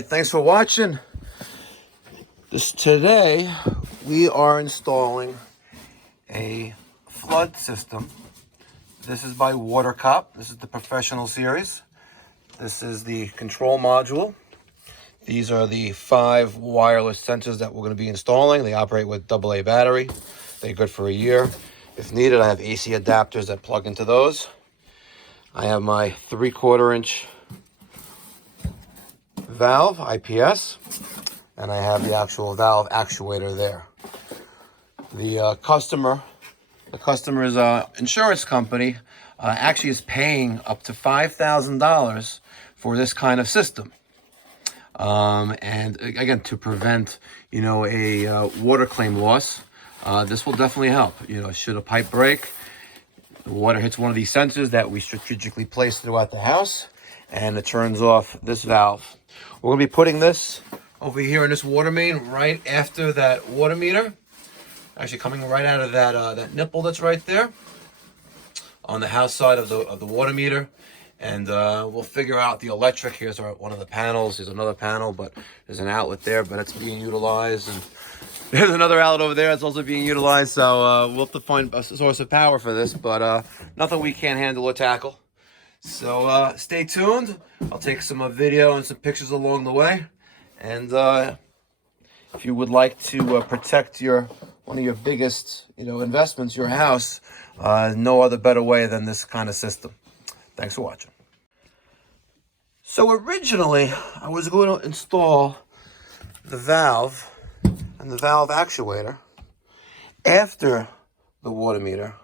right, thanks for watching. Today we are installing a flood system. This is by WaterCop. This is the professional series. This is the control module. These are the 5 wireless sensors that we're going to be installing. They operate with AA battery. They're good for a year. If needed, I have AC adapters that plug into those. I have my 3/4 inch valve, IPS, and I have the actual valve actuator there. The customer's insurance company actually is paying up to $5,000 for this kind of system. And again, to prevent, a water claim loss, this will definitely help. Should a pipe break, the water hits one of these sensors that we strategically place throughout the house, and it turns off this valve. We're going to be putting this over here in this water main right after that water meter. Actually coming right out of that nipple that's right there on the house side of the water meter. And we'll figure out the electric. Here's one of the panels. There's another panel, but there's an outlet there, but it's being utilized. And there's another outlet over there that's also being utilized. So we'll have to find a source of power for this, but nothing we can't handle or tackle. So stay tuned. I'll take some video and some pictures along the way. And if you would like to protect one of your biggest investments, your house, no other better way than this kind of system. Thanks for watching. So originally, I was going to install the valve and the valve actuator after the water meter,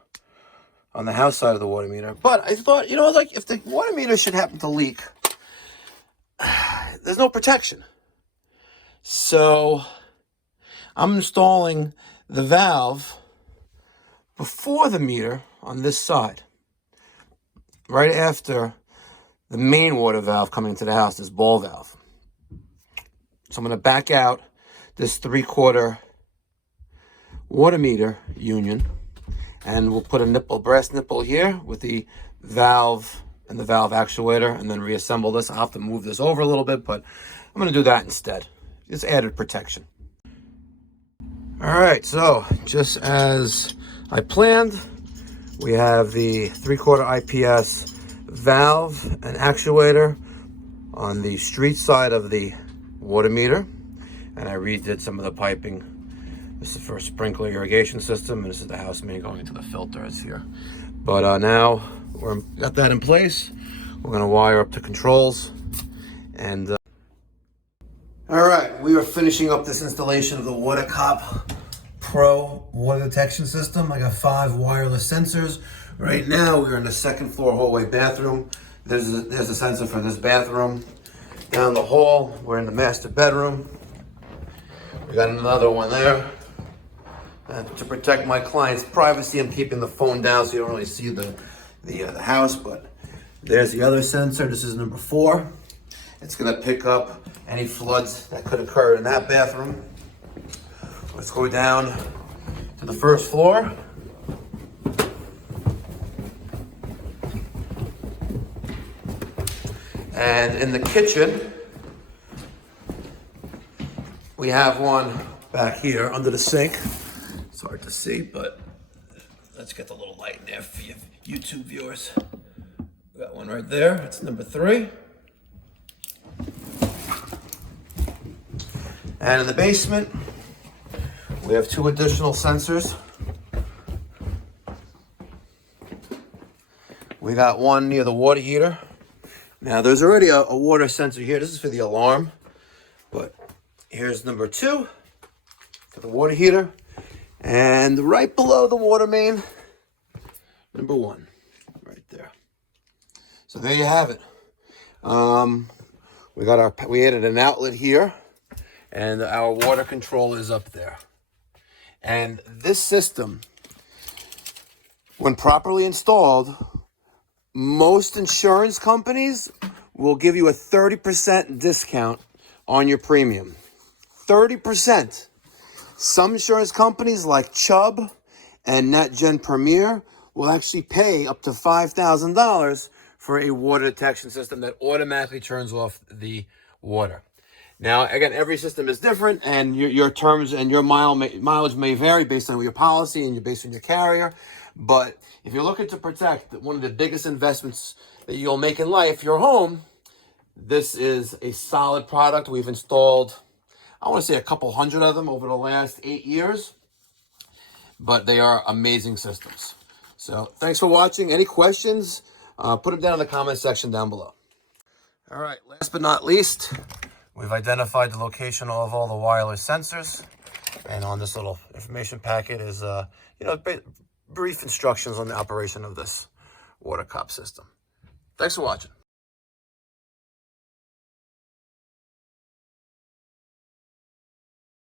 on the house side of the water meter. But I thought, if the water meter should happen to leak, there's no protection. So I'm installing the valve before the meter on this side, right after the main water valve coming into the house, this ball valve. So I'm going to back out this 3/4 water meter union, and we'll put a brass nipple here with the valve and the valve actuator, and then reassemble this. I'll have to move this over a little bit, but I'm going to do that instead. It's added protection. All right, so just as I planned, we have the 3/4 IPS valve and actuator on the street side of the water meter, and I redid some of the piping. This is for a sprinkler irrigation system, and this is the house main going into the filters here. But now we've got that in place. We're going to wire up the controls, and all right, we are finishing up this installation of the WaterCop Pro water detection system. I got 5 wireless sensors. Right now, we're in the 2nd floor hallway bathroom. There's a sensor for this bathroom. Down the hall, we're in the master bedroom. We got another one there. To protect my client's privacy, I'm keeping the phone down so you don't really see the house, but there's the other sensor. This is number 4. It's gonna pick up any floods that could occur in that bathroom. Let's go down to the 1st floor. And in the kitchen, we have one back here under the sink. It's hard to see, but let's get the little light in there for you YouTube viewers. We got one right there. That's number 3. And in the basement, we have 2 additional sensors. We got one near the water heater. Now, there's already a water sensor here. This is for the alarm. But here's number 2 for the water heater. And right below the water main, number 1, right there. So there you have it. We added an outlet here, and our water control is up there. And this system, when properly installed, most insurance companies will give you a 30% discount on your premium. 30%. Some insurance companies like Chubb and NatGen Premier will actually pay up to $5,000 for a water detection system that automatically turns off the water. Now, again, every system is different, and your terms and your mileage may vary based on your policy and based on your carrier. But if you're looking to protect one of the biggest investments that you'll make in life, your home, this is a solid product. We've installed, I want to say, a couple hundred of them over the last 8 years, but they are amazing systems. So thanks for watching. Any questions, put them down in the comment section down below. All right, last but not least, we've identified the location of all the wireless sensors. And on this little information packet is, brief instructions on the operation of this WaterCop system. Thanks for watching.